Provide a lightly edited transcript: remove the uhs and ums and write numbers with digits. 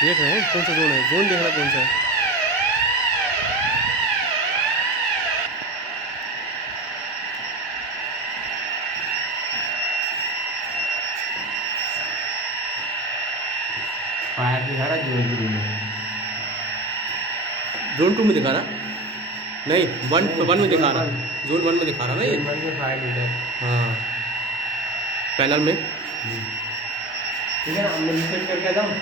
देख रहे हैं कौन सा जोन है, जोन देख रहा है कौन सा है। फायर दिखा रहा जोन 2 में। जोन 2 में दिखा रहा, नहीं वन नहीं, वन में दिखा जोन वन। रहा, जोन 1 में दिखा रहा ना ये। जोन 1 में फायर लीडर। हाँ पैनल में। ठीक है ना, मैं रिसेट करके आता हूँ।